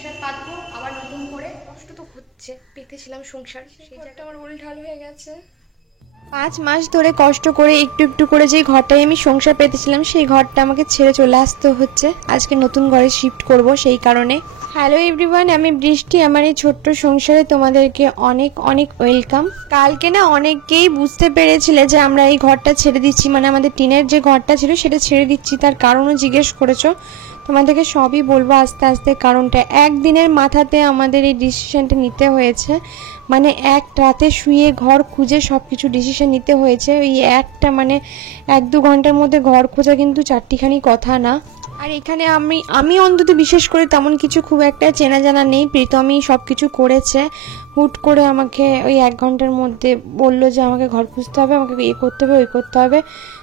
সংসার পাতবো আবার নতুন করে। কষ্ট তো হচ্ছে, পেতেছিলাম সংসার, সেই জায়গাটা আমার উল্টাল হয়ে গেছে। 5 মাস ধরে কষ্ট করে একটু একটু করে যে ঘরটায় আমি সংসার পেতেছিলাম সেই ঘরটা আমাকে ছেড়ে চলে আসতে হচ্ছে। আজকে নতুন ঘরে শিফট করব সেই কারণে। হ্যালো এভরিওয়ান, আমি বৃষ্টি। আমার এই ছোট্ট সংসারে তোমাদেরকে অনেক অনেক ওয়েলকাম। কালকে না অনেকেই বুঝতে পেরেছিলে যে আমরা এই ঘরটা ছেড়ে দিচ্ছি, মানে আমাদের টিনের যে ঘরটা ছিল সেটা ছেড়ে দিচ্ছি। তার কারণও জিজ্ঞেস করেছো, তোমাদেরকে সবই বলবো আস্তে আস্তে। কারণটা একদিনের মাথাতে আমাদের এই ডিসিশনটা নিতে হয়েছে, মানে এক রাতে শুয়ে ঘর খুঁজে সব কিছু ডিসিশন নিতে হয়েছে। ওই একটা মানে 1-2 ঘন্টার মধ্যে ঘর খোঁজা কিন্তু চারটিখানি কথা না। আর এখানে আমি অন্তত বিশেষ করে তেমন কিছু খুব একটা চেনা জানা নেই। প্রীতমই সব কিছু করেছে। হুট করে আমাকে ওই 1 ঘন্টার মধ্যে বললো যে আমাকে ঘর খুঁজতে হবে, আমাকে এ করতে হবে ওই করতে হবে।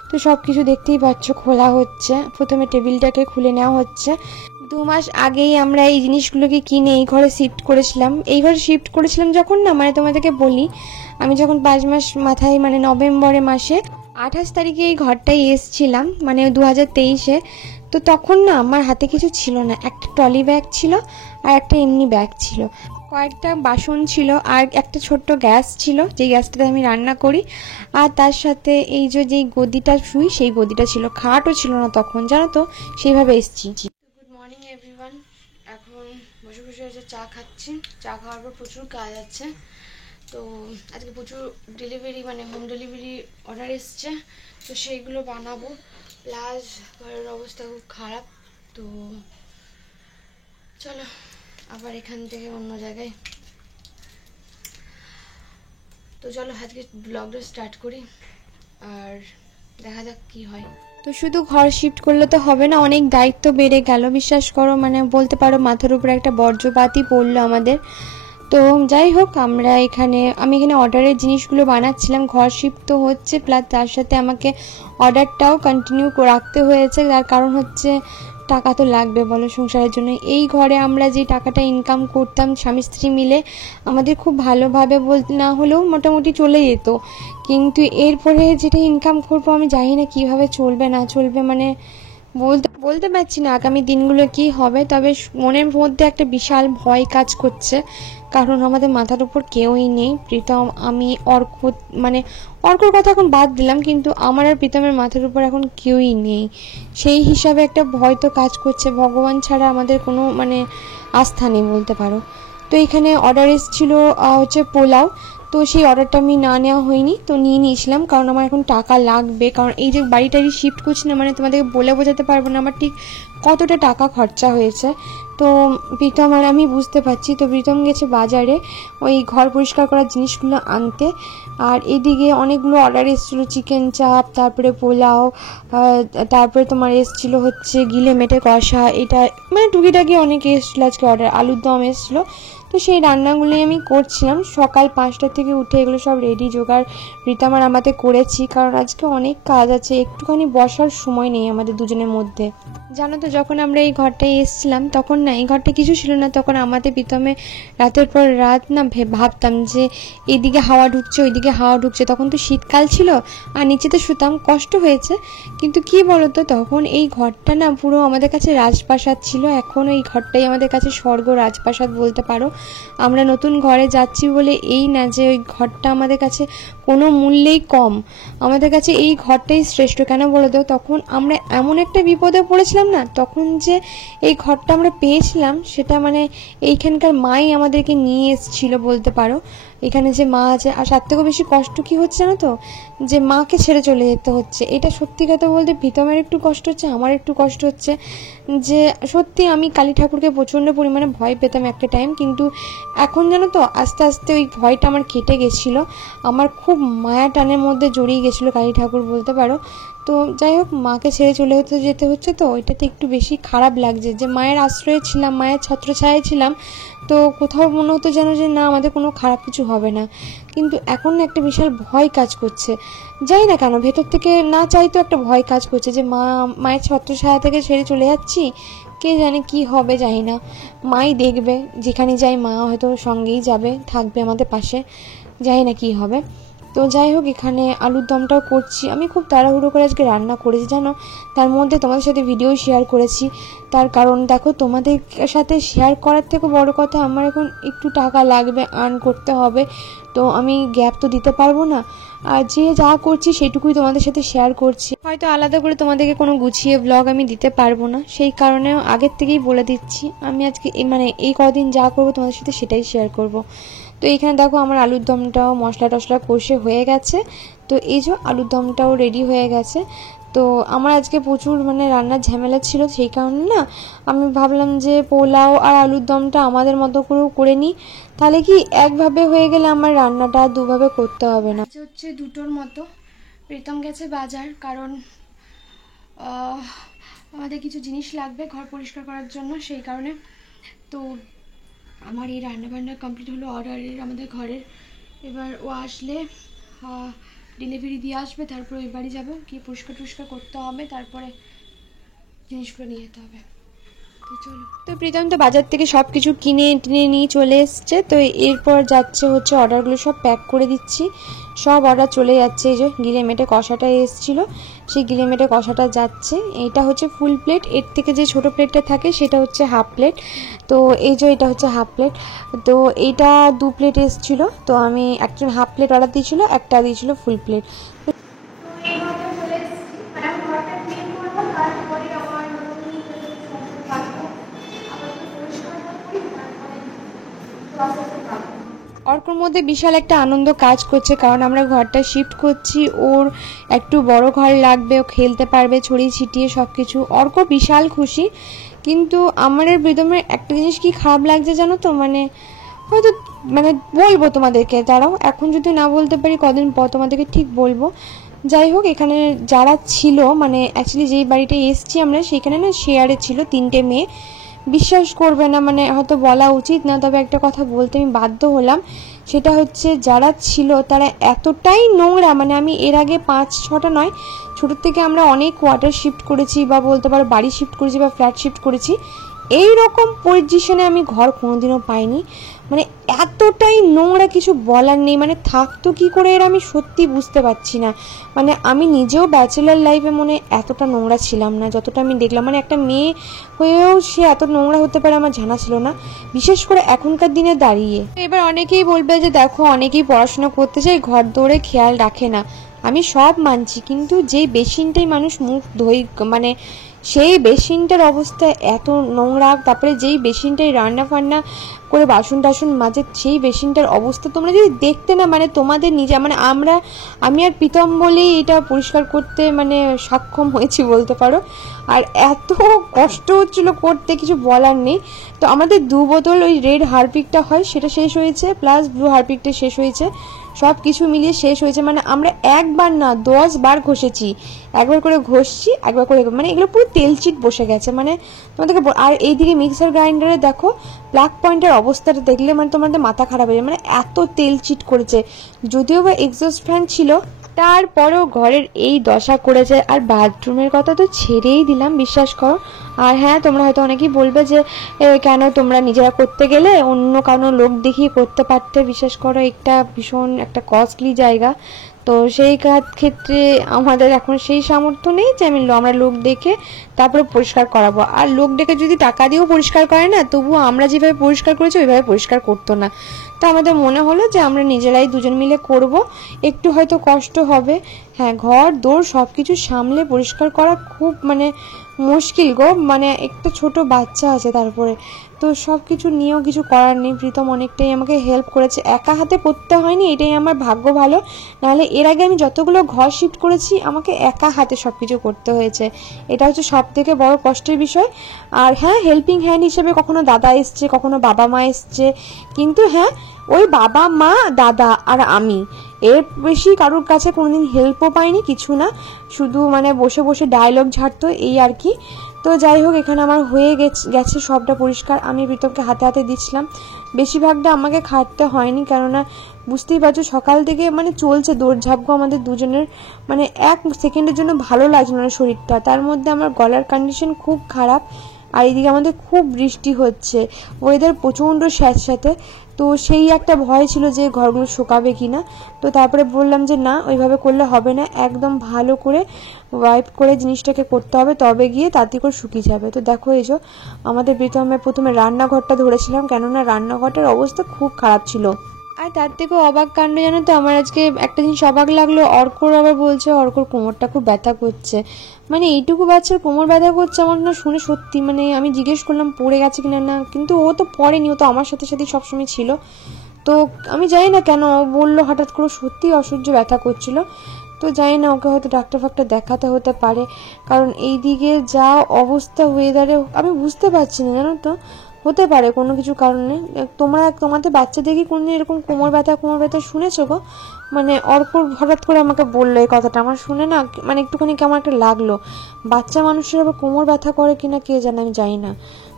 তো সব কিছু দেখতেই পাচ্ছ, খোলা হচ্ছে। প্রথমে টেবিলটাকে খুলে নেওয়া হচ্ছে। 2 মাস আগেই আমরা এই জিনিসগুলোকে কিনে এই ঘরে শিফট করেছিলাম। এই ঘরে শিফট করেছিলাম যখন না, মানে তোমাদেরকে বলি, আমি যখন 5 মাস মাথায় মানে নভেম্বরে মাসে 28 তারিখে এই ঘরটায় এসছিলাম, মানে 2023-এ। তো তখন না আমার হাতে কিছু ছিল না। একটা ট্রলি ব্যাগ ছিল আর একটা এমনি ব্যাগ ছিল, কয়েকটা বাসন ছিল আর একটা ছোট্ট গ্যাস ছিল, যেই গ্যাসটাতে আমি রান্না করি। আর তার সাথে এই যে যেই গদিটা শুই সেই গদিটা ছিল। খাটও ছিল না তখন, জানো তো, সেইভাবে এসছি। Good morning everyone. এখন বসে বসে এসে চা খাচ্ছি। চা খাওয়ার পর প্রচুর কাজ আছে। তো আজকে প্রচুর ডেলিভারি, মানে হোম ডেলিভারি অর্ডার এসছে, তো সেইগুলো বানাবো। প্লাস ঘরের অবস্থা খুব খারাপ। তো চলো আবার এখান থেকে অন্য জায়গায়। তো চলো আজকে ব্লগটা স্টার্ট করি, আর দেখা যাক কি হয়। তো শুধু ঘর শিফট করলে তো হবে না, অনেক দায়িত্ব বেড়ে গেল, বিশ্বাস করো। মানে বলতে পারো মাথার উপরে একটা বজ্রপাতই পড়লো আমাদের। তো যাই হোক, আমি এখানে অর্ডারের জিনিসগুলো বানাচ্ছিলাম। ঘর শিফট তো হচ্ছে, প্লাস তার সাথে আমাকে অর্ডারটাও কন্টিনিউ রাখতে হয়েছে। তার কারণ হচ্ছে টাকা তো লাগবে বলো সংসারের জন্য। এই ঘরে আমরা যে টাকাটা ইনকাম করতাম স্বামী স্ত্রী মিলে, আমাদের খুব ভালোভাবে বলতে না হলেও মোটামুটি চলে যেত। কিন্তু এরপরে যেটা ইনকাম করবো আমি জানি না কিভাবে চলবে না চলবে, মানে বলতে পারছি না আগামী দিনগুলো কি হবে। তবে মনের মধ্যে একটা বিশাল ভয় কাজ করছে, কারণ আমাদের মাথার উপর কেউই নেই। প্রীতম, আমি, অর্কর কথা এখন বাদ দিলাম, কিন্তু আমার আর প্রীতমের মাথার উপর এখন কেউই নেই। সেই হিসাবে একটা ভয় তো কাজ করছে। ভগবান ছাড়া আমাদের কোনো মানে আস্থা নেই বলতে পারো। তো এখানে অর্ডার এসেছিল হচ্ছে পোলাও। তো সেই অর্ডারটা আমি না নেওয়া হয়নি, তো নিয়ে নিয়েছিলাম, কারণ আমার এখন টাকা লাগবে। কারণ এই যে বাড়িটারি শিফট করছি না, মানে তোমাদেরকে বলে বোঝাতে পারবো না আমার ঠিক কতটা টাকা খরচা হয়েছে। তো প্রীতম আর আমি বুঝতে পারছি। তো প্রীতম গেছে বাজারে ওই ঘর পরিষ্কার করার জিনিসগুলো আনতে। আর এদিকে অনেকগুলো অর্ডার এসেছিলো, চিকেন চাপ, তারপরে পোলাও, তারপরে তোমার এসেছিলো হচ্ছে গিলে মেটে কষা, এটা মানে টুকিটাকি অনেক এসেছিলো আজকে অর্ডার। আলুর দম এসেছিলো। তো সেই রান্নাগুলোই আমি করছিলাম। সকাল 5টা থেকে উঠে এগুলো সব রেডি জোগাড় প্রীতম আর আমাদের করেছি, কারণ আজকে অনেক কাজ আছে, একটুখানি বসার সময় নেই আমাদের দুজনের মধ্যে। জানো তো, যখন আমরা এই ঘরটায় এসেছিলাম তখন না এই ঘরটা কিছু ছিল না। তখন আমাদের প্রীতমে রাতের পর রাত না ভাবতাম যে এইদিকে হাওয়া ঢুকছে ওইদিকে হাওয়া ঢুকছে। তখন তো শীতকাল ছিল আর নিচেতে শুতাম, কষ্ট হয়েছে। কিন্তু কি বলতো, তখন এই ঘরটা না পুরো আমাদের কাছে রাজপ্রাসাদ ছিল। এখন এই ঘরটাই আমাদের কাছে স্বর্গ, রাজপ্রাসাদ বলতে পারো। আমরা নতুন ঘরে যাচ্ছি বলে এই না যে ওই ঘরটা আমাদের কাছে কোনো মূল্যেই কম। আমাদের কাছে এই ঘরটাই শ্রেষ্ঠ। কেন বলো তো, তখন আমরা এমন একটা বিপদে পড়েছিলাম না, তখন যে এই ঘরটা আমরা পেয়েছিলাম সেটা মানে এইখানকার মাই আমাদেরকে নিয়ে এসেছিল বলতে পারো। এখানে যে মা আছে, আর তার থেকেও বেশি কষ্ট কি হচ্ছে না তো, যে মাকে ছেড়ে চলে যেতে হচ্ছে। এটা সত্যি কথা বলতে প্রীতমের একটু কষ্ট হচ্ছে, আমার একটু কষ্ট হচ্ছে। যে সত্যি আমি কালী ঠাকুরকে প্রচণ্ড পরিমাণে ভয় পেতাম একটা টাইম, কিন্তু এখন জানো তো আস্তে আস্তে ওই ভয়টা আমার কেটে গেছিলো। আমার খুব মায়া টানের মধ্যে জড়িয়ে গেছিলো কালী ঠাকুর বলতে পারো। তো যাই হোক, মাকে ছেড়ে চলে যেতে হচ্ছে, তো ওইটাতে একটু বেশি খারাপ লাগছে। যে মায়ের আশ্রয়ে ছিলাম, মায়ের ছত্রছায়ায় ছিলাম, তো কোথাও মনে হতো যেন যে না আমাদের কোনো খারাপ কিছু হবে না। কিন্তু এখন একটা বিশাল ভয় কাজ করছে, জানি না কেন, ভেতর থেকে না চাইতো একটা ভয় কাজ করছে যে মায়ের ছত্রছায়া থেকে ছেড়ে চলে যাচ্ছি, কে জানে কি হবে, জানি না। মাই দেখবে, যেখানে যাই মা হয়তো সঙ্গেই যাবে, থাকবে আমাদের পাশে, জানি না কি হবে। তো যাই হোক, এখানে আলুর দমটাও করছি। আমি খুব তাড়াহুড়ো করে আজকে রান্না করেছি জানো, তার মধ্যে তোমাদের সাথে ভিডিও শেয়ার করেছি। তার কারণ দেখো, তোমাদের সাথে শেয়ার করার থেকে বড় কথা, আমার এখন একটু টাকা লাগবে, আর্ন করতে হবে, তো আমি গ্যাপ তো দিতে পারবো না। আর যে যা করছি সেটুকুই তোমাদের সাথে শেয়ার করছি। হয়তো আলাদা করে তোমাদেরকে কোনো গুছিয়ে ব্লগ আমি দিতে পারবো না, সেই কারণে আগের থেকেই বলে দিচ্ছি, আমি আজকে মানে এই কদিন যা করবো তোমাদের সাথে সেটাই শেয়ার করব। তো এইখানে দেখো আমার আলুর দমটাও মশলা টশলা কষে হয়ে গেছে। তো এই যে আলুর দমটাও রেডি হয়ে গেছে। তো আমার আজকে প্রচুর মানে রান্নার ঝামেলা ছিল, সেই কারণে না আমি ভাবলাম যে পোলাও আর আলুর দমটা আমাদের মতো করেও করে নিই, তাহলে কি একভাবে হয়ে গেলে আমার রান্নাটা দুভাবে করতে হবে না। হচ্ছে 2টোর মতো, প্রীতম গেছে বাজার, কারণ আমাদের কিছু জিনিস লাগবে ঘর পরিষ্কার করার জন্য, সেই কারণে। তো আমার এই রান্নাবান্না কমপ্লিট হলো অর্ডারের আমাদের ঘরের। এবার ও আসলে ডেলিভারি দিয়ে আসবে, তারপর ওই বাড়ি যাবো, গিয়ে পরিষ্কার টরিষ্কার করতে হবে, তারপরে জিনিসগুলো নিয়ে যেতে হবে। তো চলো। তো প্রীতম তো বাজার থেকে সব কিছু কিনে টিনে নিয়ে চলে এসছে। তো এরপর যাচ্ছে হচ্ছে অর্ডারগুলো সব প্যাক করে দিচ্ছি। সব অর্ডার চলে যাচ্ছে। এই যে গিলেমেটে কষাটা এসেছিলো, সেই গিলেমেটে কষাটা যাচ্ছে। এইটা হচ্ছে ফুল প্লেট, এর থেকে যে ছোটো প্লেটটা থাকে সেটা হচ্ছে হাফ প্লেট। তো এই যে এটা হচ্ছে হাফ প্লেট, তো এইটা 2 প্লেট এসেছিলো। তো আমি একজন হাফ প্লেট অর্ডার দিয়েছিলো, একটা দিয়েছিলো ফুল প্লেট। অর্কর মধ্যে বিশাল একটা আনন্দ কাজ করছে, কারণ আমরা ঘরটা শিফট করছি, ওর একটু বড় ঘর লাগবে, ও খেলতে পারবে ছড়িয়ে ছিটিয়ে সব কিছু। অর্ক বিশাল খুশি, কিন্তু আমার প্রীতমের একটা জিনিস কি খারাপ লাগছে জানো তো, মানে হয়তো মানে বলবো তোমাদেরকে, দাঁড়াও এখন যদি না বলতে পারি কদিন পর তোমাদেরকে ঠিক বলবো। যাই হোক, এখানে যারা ছিল, মানে অ্যাকচুয়ালি যেই বাড়িটা এসছি আমরা, সেখানে না শেয়ারে ছিল 3টে মেয়ে। বিশ্বাস করবে না, মানে হয়তো বলা উচিত না, তবে একটা কথা বলতে আমি বাধ্য হলাম। সেটা হচ্ছে যারা ছিল তারা এতটাই নোংরা, মানে আমি এর আগে 5-6টা নয়, ছোটোর থেকে আমরা অনেক কোয়ার্টার শিফট করেছি, বা বলতে পারো বাড়ি শিফট করেছি বা ফ্ল্যাট শিফট করেছি, এই রকম পজিশনে আমি ঘর কোনোদিনও পাইনি। মানে এতটাই নোংরা, কিছু বলার নেই। মানে থাকতো কি করে এরা, আমি সত্যি বুঝতে পারছি না। মানে আমি নিজেও ব্যাচেলার লাইফে মনে এতটা নোংরা ছিলাম না যতটা আমি দেখলাম। মানে একটা মেয়ে হয়েও সে এত নোংরা হতে পারে আমার জানা ছিল না, বিশেষ করে এখনকার দিনে দাঁড়িয়ে। এবার অনেকেই বলবে যে দেখো, অনেকেই পড়াশোনা করতে চায়, ঘর দৌড়ে খেয়াল রাখে না। আমি সব মানছি, কিন্তু যেই বেসিনটাই মানুষ মুখ ধোয়, মানে সেই বেসিনটার অবস্থা এত নোংরা, তারপরে যেই বেসিনটাই রান্না ফান্না করে বাসন টাসন মাজে, সেই বেসিনটার অবস্থা তোমরা যদি দেখতে না, মানে তোমাদের নিজে, মানে আমি আর প্রীতম বলেই এটা পরিষ্কার করতে মানে সক্ষম হয়েছি বলতে পারো। আর এত কষ্ট হচ্ছিল করতে, কিছু বলার নেই। তো আমাদের 2 বোতল ওই রেড হারপিকটা হয়, সেটা শেষ হয়েছে, প্লাস ব্লু হারপিকটা শেষ হয়েছে, সব কিছু মিলিয়ে শেষ হয়েছে। মানে আমরা একবার না 10 বার ঘষেছি, একবার করে ঘষছি, একবার করে, মানে এগুলো পুরো তেলচিট বসে গেছে। মানে তোমাদেরকে, আর এইদিকে মিক্সার গ্রাইন্ডারে দেখো প্লাগ পয়েন্টের অবস্থাটা দেখলে মানে তোমাদের মাথা খারাপ হয়ে যায়, মানে এত তেলচিট করেছে। যদিও বা এক্সস্ট ফ্যান ছিল, তারপরেও ঘরের এই দশা করেছে। আর বাথরুমের কথা তো ছেড়েই দিলাম, বিশ্বাস করো। আর হ্যাঁ, তোমরা হয়তো অনেকেই বলবে যে কেন তোমরা নিজেরা করতে গেলে অন্য কারো লোক দেখিয়ে করতে পারতে। বিশ্বাস করো, একটা ভীষণ একটা কস্টলি জায়গা, তো সেই ক্ষেত্রে আমাদের এখন সেই সামর্থ্য নেই যে আমরা লোক ডেকে তারপরে পরিষ্কার করাবো। আর লোক ডেকে যদি টাকা দিয়েও পরিষ্কার করে না, তবুও আমরা যেভাবে পরিষ্কার করেছি ওইভাবে পরিষ্কার করতো না। তো আমাদের মনে হলো যে আমরা নিজেরাই দুজন মিলে করব, একটু হয়তো কষ্ট হবে। হ্যাঁ, ঘর দৌড় সব কিছু সামলে পরিষ্কার করা খুব মানে মুশকিল গো, মানে একটা ছোট বাচ্চা আছে তারপরে, তো সব কিছু নিয়েও কিছু করার নেই। প্রীতম অনেকটাই আমাকে হেল্প করেছে, একা হাতে করতে হয়নি, এটাই আমার ভাগ্য ভালো। নাহলে এর আগে আমি যতগুলো ঘর শিফট করেছি আমাকে একা হাতে সব কিছু করতে হয়েছে, এটা হচ্ছে সব থেকে বড় কষ্টের বিষয়। আর হ্যাঁ, হেল্পিং হ্যান্ড হিসেবে কখনো দাদা এসছে, কখনো বাবা মা এসছে, কিন্তু হ্যাঁ ওই বাবা মা দাদা আর আমি, এর বেশি কারোর কাছে কোনোদিন হেল্পও পাইনি, কিছু না, শুধু মানে বসে বসে ডায়লগ ঝাড়তো, এই আর কি। তো যাই হোক, এখানে আমার হয়ে গেছে সবটা পরিষ্কার। আমি প্রীতমকে হাতে হাতে দিচ্ছিলাম, বেশিরভাগটা আমাকে খাটতে হয়নি, কেননা বুঝতেই পারছো সকাল থেকে মানে চলছে দৌড়ঝাঁপগো আমাদের দুজনের, মানে 1 সেকেন্ডের জন্য ভালো লাগছিল না শরীরটা। তার মধ্যে আমার গলার কন্ডিশন খুব খারাপ, আর এইদিকে আমাদের খুব বৃষ্টি হচ্ছে, ওয়েদার প্রচণ্ড স্যাঁতস্যাঁতে। তো সেই একটা ভয় ছিল যে ঘরগুলো শুকাবে কিনা। তো তারপরে বললাম যে না, ওইভাবে করলে হবে না, একদম ভালো করে ওয়াইপ করে জিনিসটাকে করতে হবে, তবে গিয়ে তাতে করে শুকিয়ে যাবে। তো দেখো এই যে আমাদের প্রথমে রান্নাঘরটা ধরেছিলাম, কেননা রান্নাঘরটার অবস্থা খুব খারাপ ছিল। আর তার থেকেও অবাক কাণ্ড জানো তো, আমার আজকে একটা জিনিস অবাক লাগলো, অর্কর আবার বলছে অর্কর কোমরটা খুব ব্যথা করছে। মানে এইটুকু বাচ্চার কোমর ব্যথা করছে আমার না শুনে সত্যি, মানে আমি জিজ্ঞেস করলাম পড়ে গেছে কিনা, না কিন্তু ও তো পড়েনি, ও তো আমার সাথে সাথে সবসময় ছিল। তো আমি জানি না কেন বললো হঠাৎ করে, সত্যি অসহ্য ব্যথা করছিল। তো জানি না, ওকে হয়তো ডাক্তার ফাক্তার দেখাতে হতে পারে, কারণ এই দিকে যা অবস্থা ওয়েদারে আমি বুঝতে পারছি না জানো তো, হতে পারে কোনো কিছু কারণে। তোমাদের বাচ্চাদেরকে কোনদিন এরকম কোমর ব্যথা শুনেছো গো? মানে অর্ক হঠাৎ করে আমাকে বললো এই কথাটা, আমার শুনে না মানে একটুখানি কেমন একটা লাগলো। বাচ্চা মানুষের আবার কোমর ব্যথা করে কিনা কে জানে, আমি জানি না।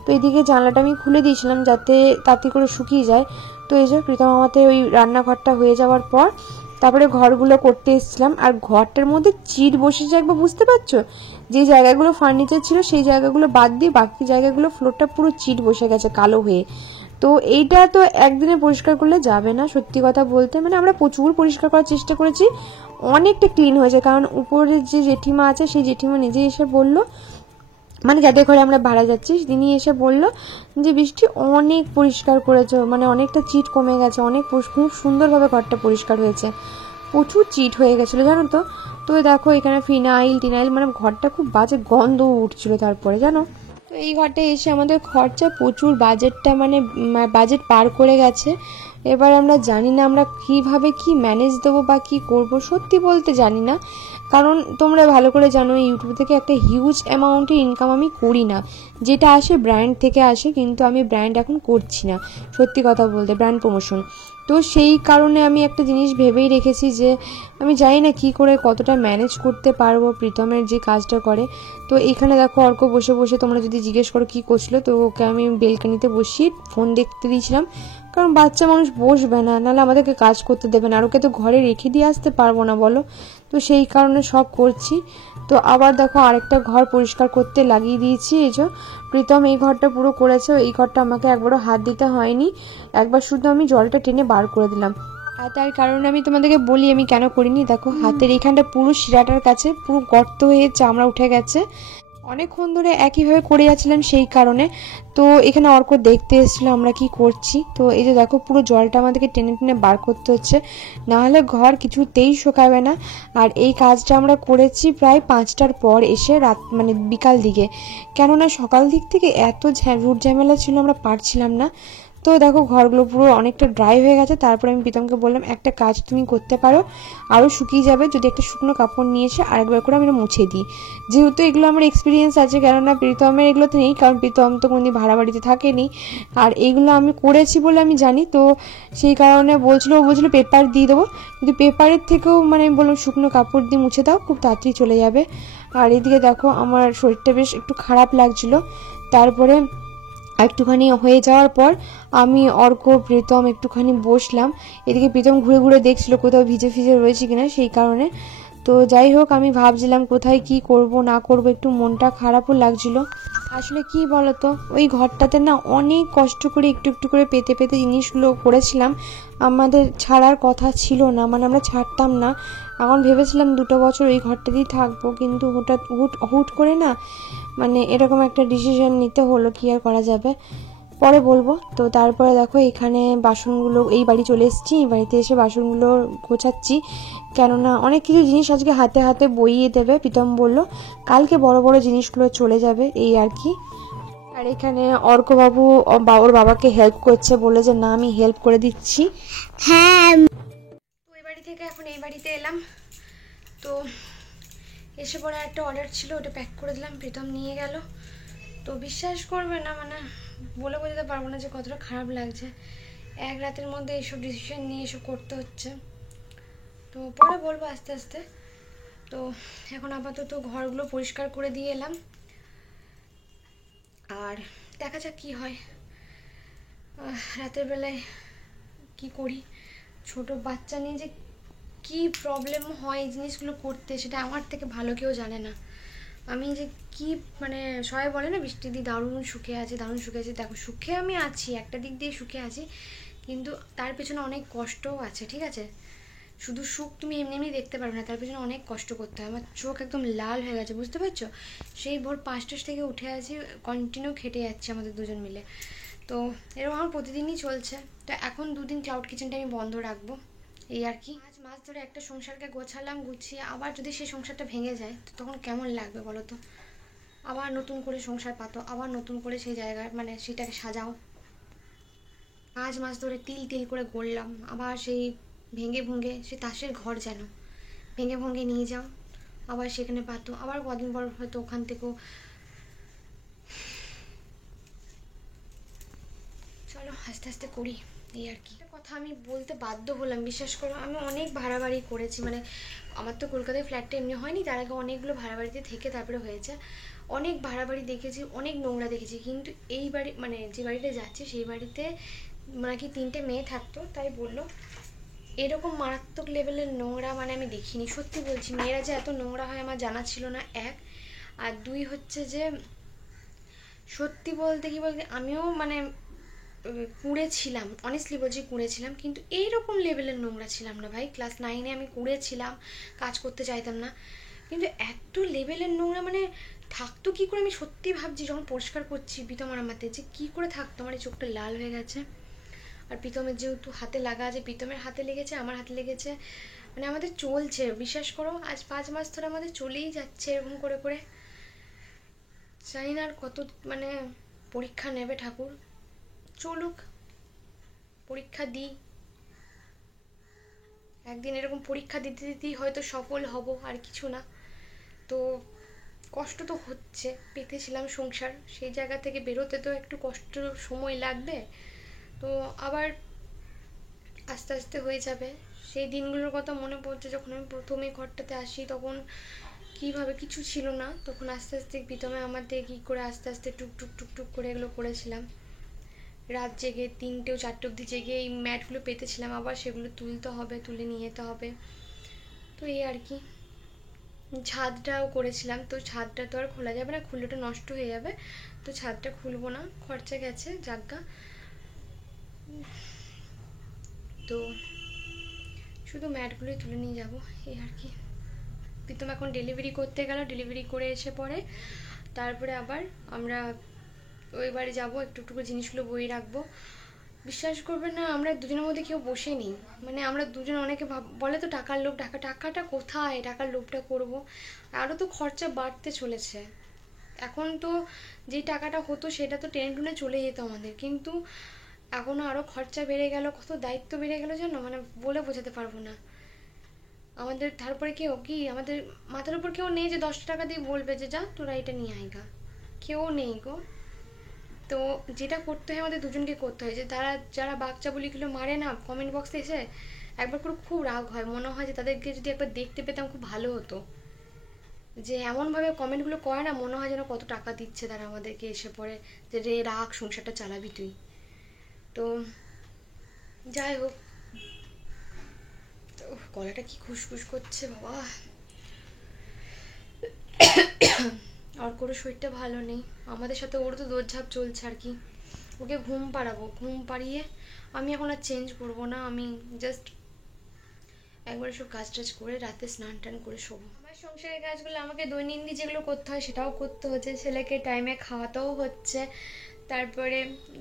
তো এইদিকে জানলাটা আমি খুলে দিয়েছিলাম যাতে তাড়াতাড়ি করে শুকিয়ে যায়। তো এই যে প্রীতম আমাদের ওই রান্নাঘরটা হয়ে যাওয়ার পর তারপরে ঘরগুলো করতে এসেছিলাম, আর ঘরটার মধ্যে চিট বসেছে একবার, বুঝতে পারছো? যে জায়গাগুলো ফার্নিচার ছিল সেই জায়গাগুলো বাদ দিয়ে বাকি জায়গাগুলো ফ্লোরটা পুরো চিট বসে গেছে কালো হয়ে। তো এইটা তো একদিনে পরিষ্কার করলে যাবে না, সত্যি কথা বলতে। মানে আমরা প্রচুর পরিষ্কার করার চেষ্টা করেছি, অনেকটা ক্লিন হয়েছে, কারণ উপরের যে জেঠিমা আছে সেই জেঠিমা নিজে এসে বলল, মানে যাদের ঘরে আমরা ভাড়া যাচ্ছি তিনি এসে বলল যে বৃষ্টি অনেক পরিষ্কার করেছে, মানে অনেকটা চিট কমে গেছে, খুব সুন্দরভাবে ঘরটা পরিষ্কার হয়েছে, প্রচুর চিট হয়ে গেছিলো জানো তো। তো দেখো এখানে টিনাইল মানে ঘরটা খুব বাজে গন্ধ উঠছিল তারপরে জানো। তো এই ঘরটা এসে আমাদের খরচা প্রচুর, বাজেটটা মানে বাজেট পার করে গেছে। এবার আমরা জানি না আমরা কিভাবে কি ম্যানেজ দেবো বা কি করব, সত্যি বলতে জানি না। কারণ তোমরা ভালো করে জানো ইউটিউব থেকে একটা হিউজ অ্যামাউন্টের ইনকাম আমি করি না, যেটা আসে ব্র্যান্ড থেকে আসে, কিন্তু আমি ব্র্যান্ড এখন করছি না সত্যি কথা বলতে, ব্র্যান্ড প্রমোশন। তো সেই কারণে আমি একটা জিনিস ভেবেই রেখেছি যে আমি জানি না কি করে কতটা ম্যানেজ করতে পারবো প্রীতমের যে কাজটা করে। তো এইখানে দেখো অর্ক বসে বসে, তোমরা যদি জিজ্ঞেস করো কী করছিল, তো ওকে আমি বেলকানিতে বসিয়ে ফোন দেখতে দিয়েছিলাম, কারণ বাচ্চা মানুষ বসবে না, নাহলে আমাদেরকে কাজ করতে দেবে না, আর ওকে তো ঘরে রেখে দিয়ে আসতে পারবো না বলো। তো সেই কারণে সব করছি। তো আবার দেখো আরেকটা ঘর পরিষ্কার করতে লাগিয়ে দিয়েছি, এই যে প্রীতম এই ঘরটা পুরো করেছে, এই ঘরটা আমাকে একবারও হাত দিতে হয়নি, একবার শুধু আমি জলটা টেনে বার করে দিলাম। আর তার কারণে আমি তোমাদেরকে বলি আমি কেন করিনি, দেখো হাতের এইখানটা পুরো শিরাটার কাছে পুরো গর্ত হয়ে চামড়া উঠে গেছে, অনেকক্ষণ ধরে একইভাবে করে যাচ্ছিলাম সেই কারণে। তো এখানে অর্ক দেখতে এসেছিল আমরা কি করছি, তো এই যে দেখো পুরো জলটা আমাদেরকে টেনে টেনে বার করতে হচ্ছে, নাহলে ঘর কিছুতেই শুকাবে না। আর এই কাজটা আমরা করেছি প্রায় 5টার পর এসে রাত মানে বিকাল দিকে, কেননা সকাল দিক থেকে এত রুট ঝামেলা ছিল আমরা পারছিলাম না। তো দেখো ঘরগুলো পুরো অনেকটা ড্রাই হয়ে গেছে, তারপরে আমি প্রীতমকে বললাম একটা কাজ তুমি করতে পারো, আরও শুকিয়ে যাবে যদি একটা শুকনো কাপড় নিয়ে এসে আরেকবার করে আমরা মুছে দিই, যেহেতু এগুলো আমার এক্সপিরিয়েন্স আছে, কেননা প্রীতমের এগুলোতে নেই, কারণ প্রীতম তো কোনোদিন ভাড়া বাড়িতে থাকেনি, আর এইগুলো আমি করেছি বলে আমি জানি। তো সেই কারণে ও বলছিল পেপার দিয়ে দেবো, কিন্তু পেপারের থেকেও মানে আমি বললাম শুকনো কাপড় দিয়ে মুছে দাও, খুব তাড়াতাড়ি চলে যাবে। আর এদিকে দেখো আমার শরীরটা বেশ একটু খারাপ লাগছিল, তারপরে একটুখানি হয়ে যাওয়ার পর আমি অর্ক প্রীতম একটুখানি বসলাম, এদিকে প্রীতম ঘুরে ঘুরে দেখছিল কোথাও ভিজে ফিজে রয়েছে কিনা সেই কারণে। তো যাই হোক আমি ভাবছিলাম কোথায় কি করব না করব, একটু মনটা খারাপও লাগছিল। আসলে কি বলতো, ওই ঘরটাতে না অনেক কষ্ট করে একটু একটু করে পেতে পেতে জিনিসগুলো করেছিলাম, আমাদের ছাড়ার কথা ছিল না, মানে আমরা ছাড়তাম না। এখন ভেবেছিলাম 2 বছর ওই ঘরটাতেই থাকবো, কিন্তু হুট করে না মানে এরকম একটা ডিসিশন নিতে হলো, কি আর করা যাবে, পরে বলবো। তো তারপরে দেখো এখানে বাসনগুলো, এই বাড়ি চলে এসেছি, এই বাড়িতে এসে বাসনগুলো গোছাচ্ছি, কেননা অনেক কিছু জিনিস আজকে হাতে হাতে বইয়ে দেবে, প্রীতম বললো কালকে বড় বড় জিনিসগুলো চলে যাবে এই আর কি। আর এখানে অর্কবাবু ওর বাবাকে হেল্প করছে, বলে যে না আমি হেল্প করে দিচ্ছি। হ্যাঁ, তো এই বাড়ি থেকে এখন এই বাড়িতে এলাম, তো এসে পরে একটা অর্ডার ছিল ওটা প্যাক করে দিলাম, প্রীতম নিয়ে গেল। তো বিশ্বাস করবে না, মানে বলে বোঝাতে পারবো না যে কতটা খারাপ লাগছে, এক রাতের মধ্যে এইসব ডিসিশন নিয়ে এসব করতে হচ্ছে। তো পরে বলবো আস্তে আস্তে। তো এখন আপাতত ঘরগুলো পরিষ্কার করে দিয়ে এলাম, আর দেখা যাক কী হয়, রাতের বেলায় কি করি। ছোট বাচ্চা নিয়ে যে কি প্রবলেম হয় এই জিনিসগুলো করতে, সেটা আমার থেকে ভালো কেউ জানে না। আমি যে কি মানে সবাই বলে না বৃষ্টি দি দারুণ সুখে আছে, দারুণ সুখে আছে। দেখো সুখে আমি আছি, একটা দিক দিয়ে সুখে আছি, কিন্তু তার পেছনে অনেক কষ্টও আছে, ঠিক আছে? শুধু সুখ তুমি এমনি এমনি দেখতে পারবে না, তার পেছনে অনেক কষ্ট করতে হয়। আমার চোখ একদম লাল হয়ে গেছে, বুঝতে পারছো? সেই ভোর 5টা থেকে উঠে আছি, কন্টিনিউ খেটে যাচ্ছে আমাদের দুজন মিলে। তো এরকম আমার প্রতিদিনই চলছে। তো এখন 2 দিন ক্লাউড কিচেনটা আমি বন্ধ রাখবো, এই আর কি। 5 মাস ধরে একটা সংসারকে গোছালাম, গুছিয়ে আবার যদি সেই সংসারটা ভেঙে যায় তো তখন কেমন লাগবে বলো তো? আবার নতুন করে সংসার পাতো, আবার নতুন করে সেই জায়গায় মানে সেটাকে সাজাও। 5 মাস ধরে তিল তিল করে গড়লাম, আবার সেই ভেঙে ভুঙে সে তাসের ঘর যেন ভেঙে ভেঙে নিয়ে যাও, আবার সেখানে পাতো, আবার কদিন পর হয়তো ওখান থেকেও। চলো আস্তে আস্তে করি, এই আর কি। কথা আমি বলতে বাধ্য হলাম, বিশ্বাস করো আমি অনেক ভাড়া বাড়ি করেছি, মানে আমার তো কলকাতায় ফ্ল্যাটটা এমনি হয়নি, তার আগে অনেকগুলো ভাড়া বাড়িতে থেকে তারপরে হয়েছে। অনেক ভাড়া বাড়ি দেখেছি, অনেক নোংরা দেখেছি, কিন্তু এই বাড়ি মানে যে বাড়িতে যাচ্ছি সেই বাড়িতে নাকি 3টে মেয়ে থাকতো, তাই বললো। এরকম মারাত্মক লেভেলের নোংরা মানে আমি দেখিনি, সত্যি বলছি। মেয়েরা যে এত নোংরা হয় আমার জানা ছিল না, 1। আর 2 হচ্ছে যে সত্যি বলতে কি বলতে আমিও মানে কুঁড়েছিলাম, অনেস্টলি বলছি কুঁড়েছিলাম, কিন্তু এইরকম লেভেলের নোংরা ছিলাম না ভাই। ক্লাস 9-এ আমি কুঁড়েছিলাম, কাজ করতে চাইতাম না, কিন্তু এত লেভেলের নোংরা মানে থাকতো কী করে? আমি সত্যি ভাবছি যখন পরিষ্কার করছি প্রীতম আর আমাতে, যে কী করে থাকতো। আমার এই চোখটা লাল হয়ে গেছে। আর প্রীতমের যেহেতু হাতে লাগা আছে, প্রীতমের হাতে লেগেছে, আমার হাতে লেগেছে, মানে আমাদের চলছে, বিশ্বাস করো আজ 5 মাস ধরে আমাদের চলেই যাচ্ছে এরকম করে করে। জানি না আর কত মানে পরীক্ষা নেবে ঠাকুর, চলুক, পরীক্ষা দিই। একদিন এরকম পরীক্ষা দিতে দিতেই হয়তো সফল হব, আর কিছু না। তো কষ্ট তো হচ্ছে, পেতেছিলাম সংসার, সেই জায়গা থেকে বেরোতে তো একটু কষ্ট সময় লাগবে। তো আবার আস্তে আস্তে হয়ে যাবে। সেই দিনগুলোর কথা মনে পড়ছে, যখন আমি প্রথমে ঘরটাতে আসি তখন কীভাবে কিছু ছিল না, তখন আস্তে আস্তে প্রীতমে আমার দিয়ে কী করে আস্তে আস্তে টুক টুক টুক করে এগুলো করেছিলাম। রাত জেগে 3টে 4টে অবধি জেগে এই ম্যাটগুলো পেতেছিলাম, আবার সেগুলো তুলতে হবে, তুলে নিয়ে যেতে হবে। তো এই আর কি। ছাদটাও করেছিলাম, তো ছাদটা তো আর খোলা যাবে না, খুললে ওটা নষ্ট হয়ে যাবে, তো ছাদটা খুলবো না, খরচা গেছে জাগা। তো শুধু ম্যাটগুলোই তুলে নিয়ে যাবো, এই আর কি। প্রীতম এখন ডেলিভারি করতে গেল, ডেলিভারি করে এসে পরে তারপরে আবার আমরা ওই বাড়ি যাবো, একটু একটু করে জিনিসগুলো বই রাখবো। বিশ্বাস করবে না, আমরা দুজনের মধ্যে কেউ বসে নিই, মানে আমরা দুজন, অনেকে বলে তো টাকার লোভ, টাকাটা কোথায়, টাকার লোভটা করবো। আরও তো খরচা বাড়তে চলেছে। এখন তো যেই টাকাটা হতো সেটা তো টেনে টুনে চলে যেত আমাদের, কিন্তু এখনও আরও খরচা বেড়ে গেল, কত দায়িত্ব বেড়ে গেল জানো, মানে বলে বোঝাতে পারবো না। আমাদের তারপরে কেউ কি আমাদের মাথার উপর কেউ নেই যে 10 টাকা দিয়ে বলবে যে যা তোরা এটা নিয়ে আয়গা, কেউ নেই গো। তো যেটা করতে হয় আমাদের দুজনকে করতে হয়। যে যারা বাকচাবলিগুলো মারে না কমেন্ট বক্সে এসে, একবার করে খুব রাগ হয়, মনে হয় যে তাদেরকে যদি একবার দেখতে পেতাম খুব ভালো হতো। যে এমনভাবে কমেন্টগুলো করে না, মনে হয় যেন কত টাকা দিচ্ছে তারা আমাদেরকে এসে পড়ে, যে রে রাখ, সংসারটা চালাবি তুই। তো যাই হোক, তো গলাটা কি খুসখুস করছে বাবা। অর্করও শরীরটা ভালো নেই, আমাদের সাথে ওর তো দৌড়ঝাঁপ চলছে আর কি। ওকে ঘুম পাড়াবো, ঘুম পাড়িয়ে আমি এখন আর চেঞ্জ করবো না, আমি জাস্ট একবার সব কাজ টাজ করে রাতে স্নান টান করে শোবো। আমার সংসারের কাজগুলো আমাকে দৈনন্দিন যেগুলো করতে হয় সেটাও করতে হচ্ছে, ছেলেকে টাইমে খাওয়াতেও হচ্ছে, তারপরে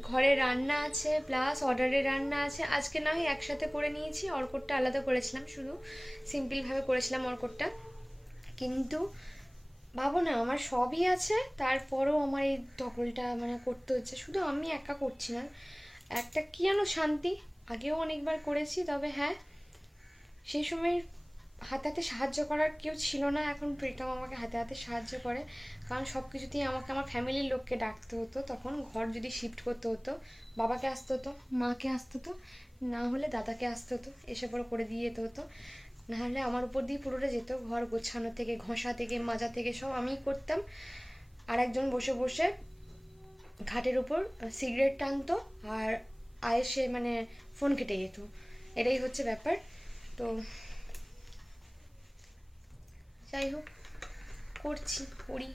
ঘরে রান্না আছে, প্লাস অর্ডারের রান্না আছে। আজকে না হয় একসাথে করে নিয়েছি, অর্করটা আলাদা করেছিলাম, শুধু সিম্পলভাবে করেছিলাম অর্করটা। কিন্তু ভাবো না, আমার সবই আছে, তারপরেও আমার এই ধকলটা মানে করতে হচ্ছে, শুধু আমি একা করছি না। একটা কি যেন শান্তি, আগেও অনেকবার করেছি, তবে হ্যাঁ সেই সময় হাতে হাতে সাহায্য করার কেউ ছিল না। এখন প্রীতম আমাকে হাতে হাতে সাহায্য করে, কারণ সব কিছুতেই আমাকে আমার ফ্যামিলির লোককে ডাকতে হতো। তখন ঘর যদি শিফট করতে হতো, বাবাকে আসতে হতো, মাকে আসতে হতো, না হলে দাদাকে আসতে হতো, এসে পরে করে দিয়ে যেতে হতো, নাহলে আমার উপর দিয়ে পুরোটা যেত। ঘর গোছানো থেকে, ঘষা থেকে, মাজা থেকে সব আমিই করতাম। আর একজন বসে বসে ঘাটের উপর সিগারেট টানতো, আর আয়েসে মানে ফোন কেটে যেত, এটাই হচ্ছে ব্যাপার। তো যাই হোক, করছি, করি।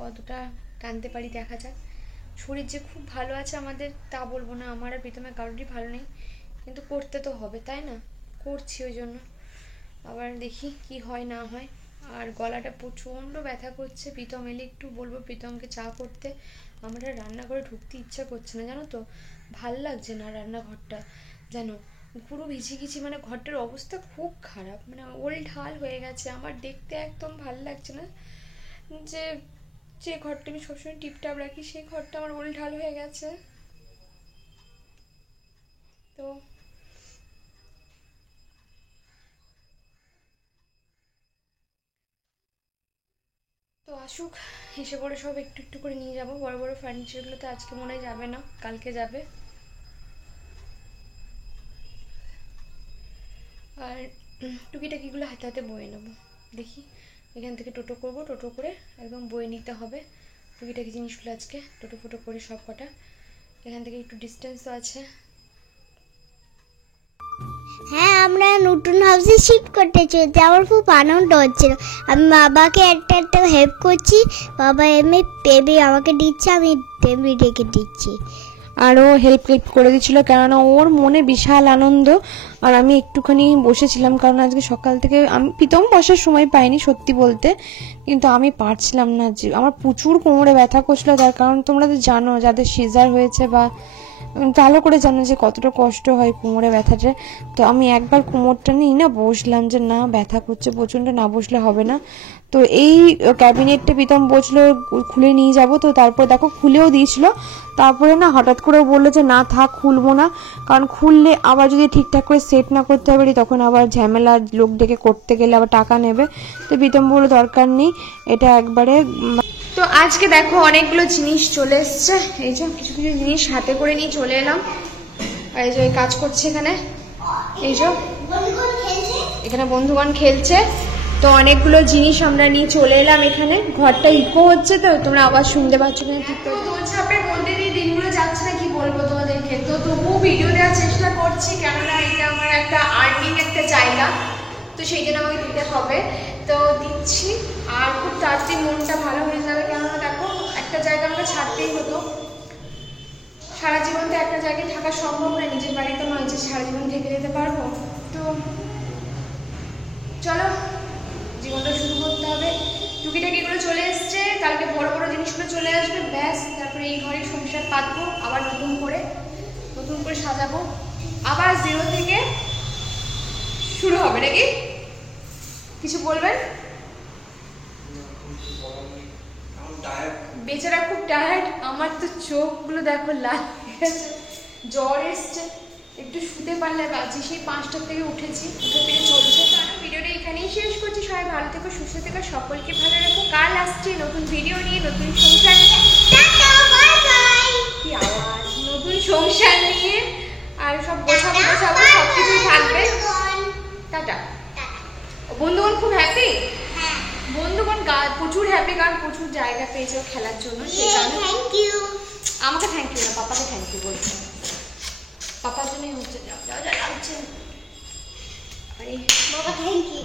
কতটা টানতে পারি দেখা যাক। শরীর যে খুব ভালো আছে আমাদের তা বলবো না, আমার আর প্রীতমের কারোরই ভালো নেই, কিন্তু করতে তো হবে তাই না, করছি ওই জন্য। আবার দেখি কি হয় না হয়। আর গলাটা প্রচণ্ড ব্যথা করছে, প্রীতম এলে একটু বলবো প্রীতমকে চা করতে। আমার আর রান্নাঘরে ঢুকতে ইচ্ছা করছে না জানো তো, ভাল লাগছে না রান্নাঘরটা, জানো পুরো ভিজে গেছি, মানে ঘরটার অবস্থা খুব খারাপ, মানে ওল্ড হাল হয়ে গেছে, আমার দেখতে একদম ভাল লাগছে না। যে যে ঘরটা আমি সবসময় টিপটাপ রাখি সেই ঘরটা আমার ওল্ড হাল হয়ে গেছে। তো তো আসুক, এসে পরে সব একটু একটু করে নিয়ে যাবো। বড় বড় ফার্নিচারগুলো তো আজকে মনে হয় যাবে না, কালকে যাবে। আর টুকিটাকিগুলো হাতে হাতে বয়ে নেবো। দেখি এখান থেকে টোটো করবো, টোটো করে একদম বয়ে নিতে হবে টুকিটাকি জিনিসগুলো আজকে, টোটো ফোটো করে সব কটা। এখান থেকে একটু ডিস্টেন্সও আছে। হ্যাঁ, আমরা নতুন হাউসে শিফট করতে চলছি, আমার খুব আনন্দ হচ্ছিল। আমি বাবাকে একটা একটা হেল্প করছি, বাবা এমনি বেবি আমাকে দিচ্ছে, আমি বেবি রেখে দিচ্ছি। আরও হেল্প করে দিচ্ছিলো, কেননা ওর মনে বিশাল আনন্দ। আর আমি একটুখানি বসেছিলাম, কারণ আজকে সকাল থেকে আমি প্রীতম বসার সময় পাইনি সত্যি বলতে, কিন্তু আমি পারছিলাম না, যে আমার প্রচুর কোমরে ব্যথা করছিলো। তার কারণ তোমরা তো জানো যাদের সিজার হয়েছে বা ভালো করে জানো যে কতটা কষ্ট হয় কোমরে ব্যথাটা। তো আমি একবার কোমরটা নিয়ে না বসলাম, যে না ব্যথা করছে প্রচণ্ড, না বসলে হবে না। তো এই ক্যাবিনেটটা প্রীতম বসলো খুলে নিয়ে যাব, তো তারপর দেখো খুলেও দিয়েছিল। তারপরে না হঠাৎ করে বললো যে না থাক খুলবো না, কারণ খুললে আবার যদি ঠিকঠাক করে সেট না করতে পারি তখন আবার ঝামেলা, লোক ডেকে করতে গেলে আবার টাকা নেবে। তো প্রীতম বললো দরকার নেই, এটা একবারে। তো আজকে দেখো অনেকগুলো জিনিস চলে এসছে, এই যে কিছু কিছু জিনিস হাতে করে নিয়ে চলে এলাম। আর এই যে কাজ করছে এখানে, এই যে এখানে বন্ধুগণ খেলছে। তো অনেকগুলো জিনিস আমরা নিয়ে চলে এলাম এখানে। ঘরটা ইকো হচ্ছে, তো তোমরা আবার শুনতে পাচ্ছ কিনা ঠিক তো। দোলছাপের মধ্যে দিয়ে দিনগুলো যাচ্ছে না, কি বলবো তোমাদেরকে। তো তবুও ভিডিও দেওয়ার চেষ্টা করছি, কেননা এটা আমার একটা আর্নিং একটা জায়গা, তো সেই জন্য আমাকে দিতে হবে, তো দিচ্ছি। আর খুব তাড়াতাড়ি মনটা ভালো হয়ে যাবে, কেননা দেখো একটা জায়গা আমাকে ছাড়তেই হতো। সারা জীবন তো একটা জায়গায় থাকা সম্ভব না, নিজের বাড়িতে নয় যে সারা জীবন থেকে যেতে পারবো। তো চলো জীবনটা শুরু করতে হবে। টুকিটাকিগুলো চলে এসছে, কালকে বড় বড় জিনিসগুলো চলে আসবে, ব্যাস তারপরে এই ঘরে সংসার পাতবো, আবার নতুন করে সাজাবো, আবার জিরো থেকে শুরু হবে নাকি। কিছু বলবেন? বেচারা খুব টায়ার্ড, আমার তো চোখগুলো দেখো লাল হয়ে গেছে, জ্বর এসছে, একটু শুতে পারলে বাঁচি। সেই 5টা থেকে উঠেছি, উঠে থেকে চলছে। তো আমি ভিডিওটা এখানেই শেষ করছি। সবাই ভালো থেকো, সুস্থ থেকো, সকলকে ভালো রাখো। কাল আসছে নতুন ভিডিও নিয়ে, নতুন সংসার নিয়ে, কি আওয়াজ, নতুন সংসার নিয়ে, আর সব গোছাবো সব কিছুই থাকবে। টাটা। বন্ধুগণ খুব হ্যাপি, বন্ধুগণ প্রচুর হ্যাপি, কারণ প্রচুর জায়গা পেয়েছে খেলার জন্য, সেই কারণে। Thank you. আমাকে থ্যাংক ইউ না, পাপাকে থ্যাংক ইউ বলছে, পাপার জন্যই হচ্ছে। যাও যাও যা লাগছে, আরে বাবা থ্যাংক ইউ।